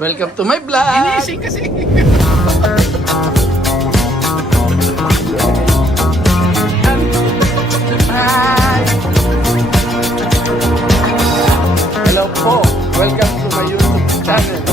Welcome to my vlog! Ginising kasi. Hi! Hello po! Welcome to my YouTube channel.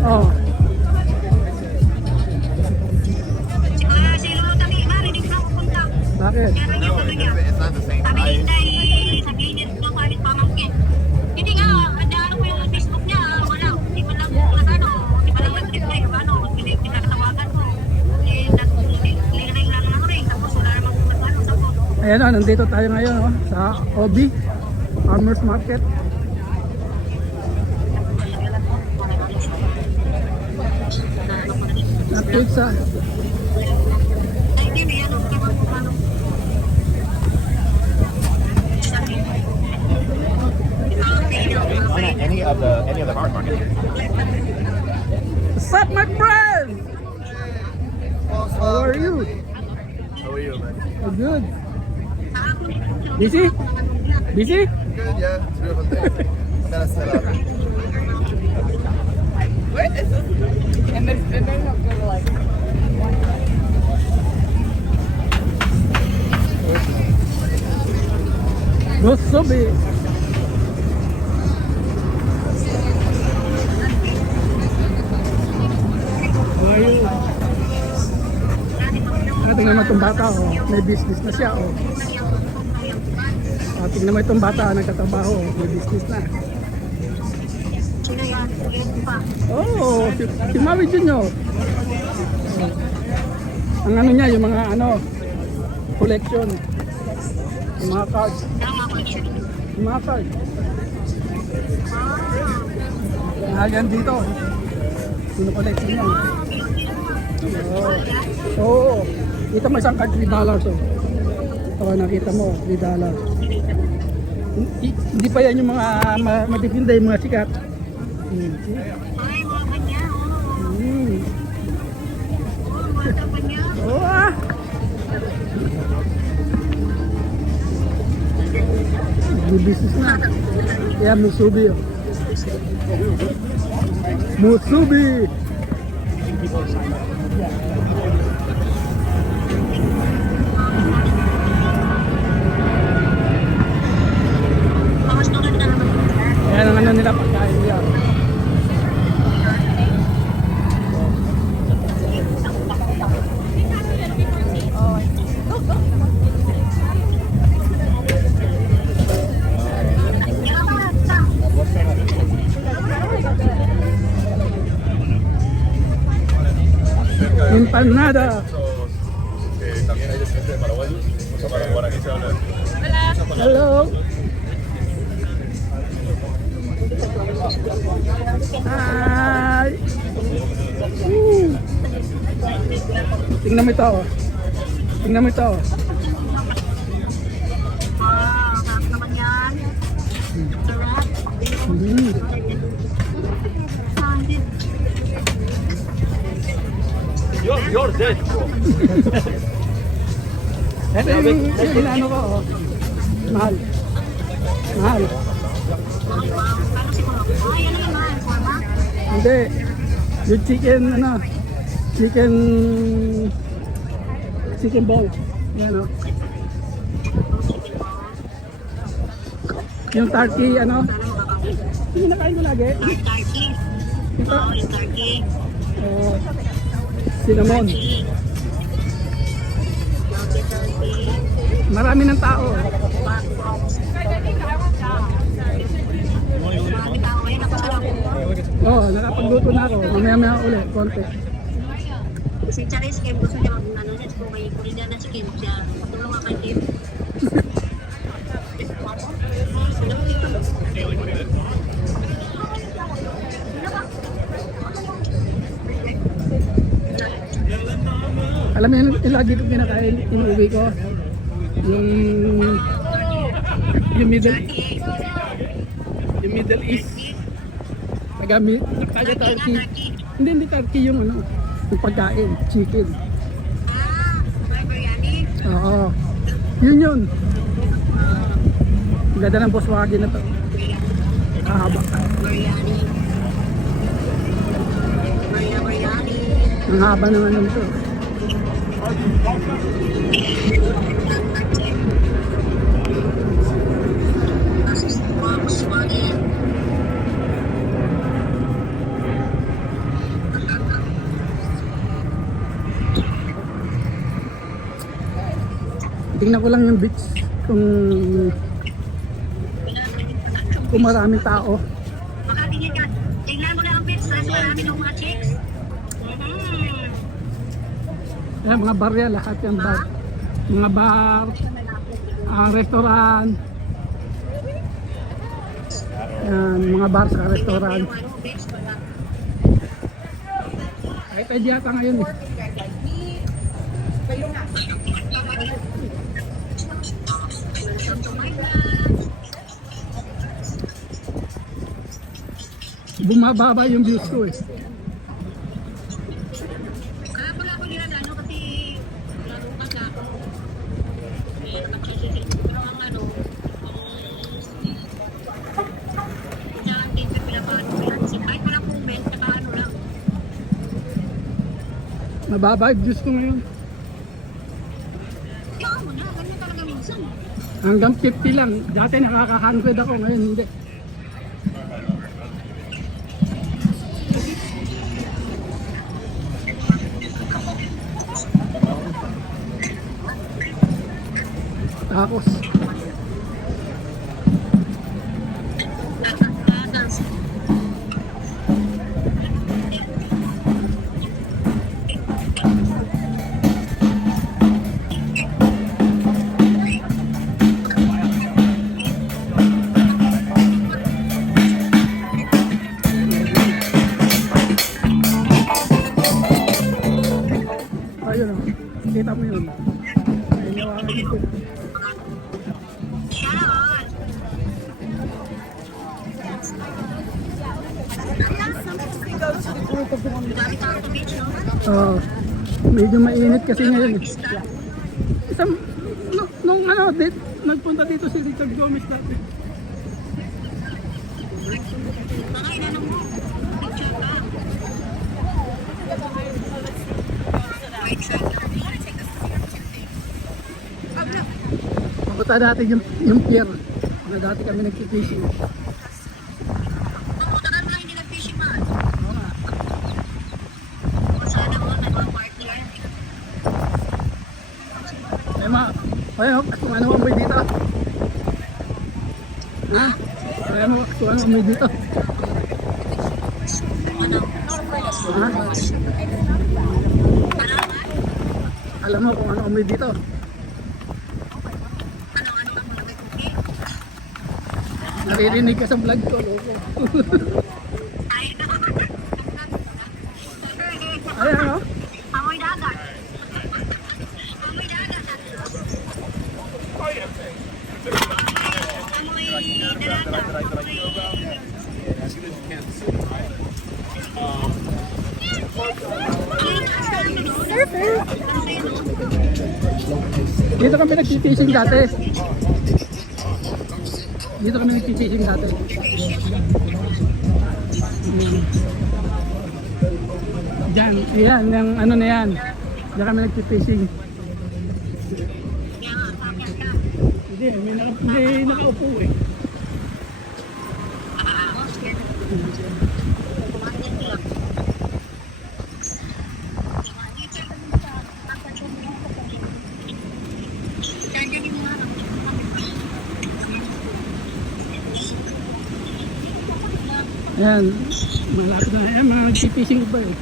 Oh. Bakit? Hindi nga, ano ko yung Facebook niya, wala, hindi man lang hindi man lang nag-reply, pinakatawagan ko. Liray lang lang rin, tapos wala namang sagot. Ayan o, nandito tayo ngayon sa OB, Farmers Market. At pizza. Any of the farm market here. What's up, my friend? How are you? How are you, man? Oh, good. Busy? Busy? Good, yeah. It's a beautiful day. I'm gonna set up. Gusto be. Ayun. Tingnan mo itong bata, oh. May business na siya. Oh. Tingnan mo itong bata, nagtatrabaho, may business na. Sino yan? Oh, si Maui Junior. Oh. Ang ano niya, yung mga collection. Yung mga cards. Yung mga cards. Ayan dito. Sino-collection niya. Oo. Dito may isang card, $3. Oh, nakita mo, $3. Hindi pa yan yung mga matitinda, yung mga sikat. Ay, mga kanya, Oh, ah. May business na. Kaya Musubi. Oh. Musubi! Ayan ang ano nila pagkain nila. Empanada. También hay de gente de Paraguay. O sea, para guaraní se habla. Hello. Hi. Tingnan mo ito. Oh. Tingnan mo ito. Oh. sarap naman yan. Sarap. Mm. You're dead, bro. Ito yung inaano ko. Oh. Mahal. Mahal. Ano siguro? Ay, ano naman? Sama? Hindi. Yung chicken ball. Yan o. Yung turkey, yung nakain ko lagi. Turkey. Ito, Oo, yung turkey. cinnamon. Marami ng tao. Marami tao ngayon. Ako sarap. Nakapagluto na ako. Mamaya ulit, konti. Si Charis, kaya gusto niya mag-ano niya. Kung may kulina na si Kim, siya patulong nga kay Kim. Alam mo yung lagi ko kinakain, inuwi ko. Yung Middle East. Taga Turkey. Hindi Turkey yung Yung pagkain, chicken. May biryani. Oo. Yun. Ang ganda ng Volkswagen na to. Kahaba. Biryani. Biryani. Ang haba naman ng to. Tingnan ko lang yung beach kung maraming tao. Makatingin ka. Tingnan mo na ang bits. Kasi marami ng mga chicks. Ayan, mga bar yan, lahat yan bar. Mga bar, restaurant. Yan, mga bar sa restaurant. Kahit ay yata ngayon eh. Bumababa yung views ko eh. Kaya pala ako nila ano kasi lalo ka sa ako. Eh, nakagsisisi. Pero ang ano, yan din sa pinapano. Kahit walang comment, saka ano lang. Mababa yung views ko ngayon. Kaya mo na, ganyan talaga minsan. Hanggang 50 lang. Dati nakaka-100 ako, ngayon hindi. Tapos, ayun o. Kita mo yun. Ayun yung aking ito. Medyo mainit kasi ngayon eh. Isang, nung ano, nagpunta dito si Richard Gomez dati. Papunta dati yung pier na dati kami nagkikishing. Tagal mo lang hindi nag-fishing man. Sana mo nag-partner. Ayun, kung ano amoy dito. Ha? Ayun mo, kung ano amoy dito. Ano? Ha? Alam mo kung ano amoy dito. Ano ang malagay cookie? Naririnig ka sa vlog ko, loko. Ay, Ayan o. amoy dagat. Amoy dagat. Amoy dagat. Dito kami nagtitishing dati. Dito kami nagtitishing dati. Diyan, yan, yung ano na yan. Diyan kami nagtitishing. Hindi, may nakaupo eh. Ayan, malapit na. Ayan, mga nagtitishing ba eh.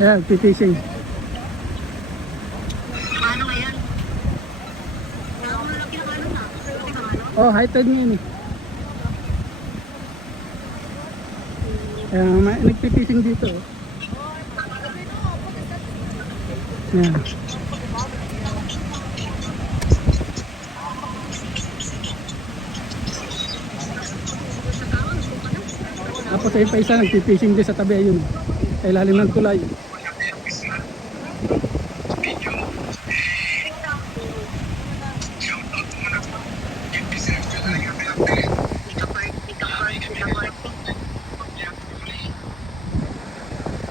Ayan, titishing. Ano nga yan? Wala ko lang kinakano na. Oh, high tide ngayon eh. Ayan, nagtitishing dito. Yan. Tapos ayun pa isa nagpipishing din sa tabi ayun. Sa ilalim ng tulay.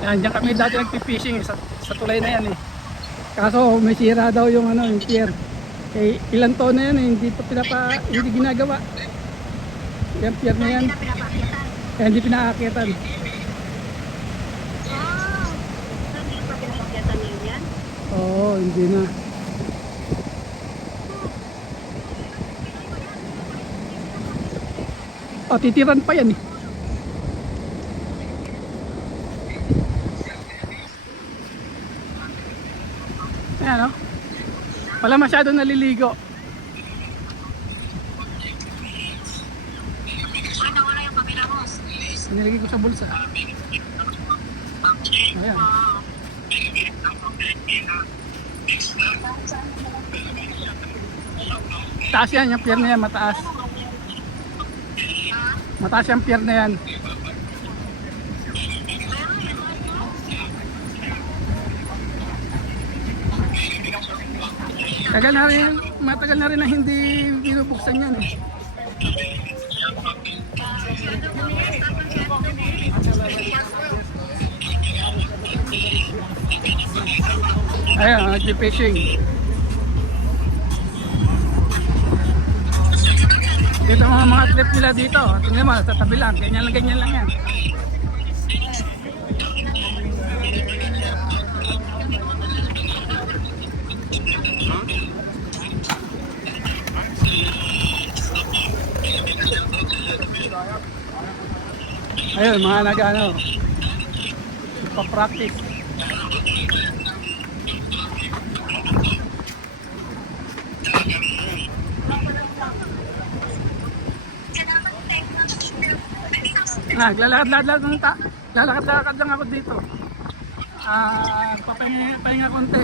Yan, diyan kami dati nagpipishing sa tulay na yan eh. Kaso may sira daw yung ano, yung pier. Eh, ilang taon na yan eh, hindi ginagawa. Yung pier na yan. Kaya hindi pinaakyatan. Hindi pa pinapakyatan ngayon yan? Oo, hindi na. O, titiran pa yan eh. Ayan o. Wala masyado naliligo. Ano, wala yung pamila mo? Nilagay ko sa bulsa. Ayan. Taas yan, yung pier na yan, mataas. Mataas yung pier na yan. Matagal na rin na hindi binubuksan yan eh. Ayan, nag-fishing. Dito mga trip nila dito. Tingnan mo, sa tabi lang. Ganyan lang yan. Ayun, mga nag-ano, pa-practice. Lalakad lang ako dito. Papahinga konti.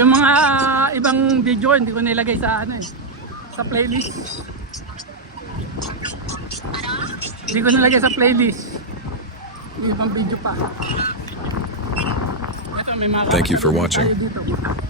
Yung mga ibang video hindi ko nilagay sa ano eh, sa playlist. Hindi ko nilagay sa playlist. Yung ibang video pa. Ito, may mga Thank you for watching. tayo dito.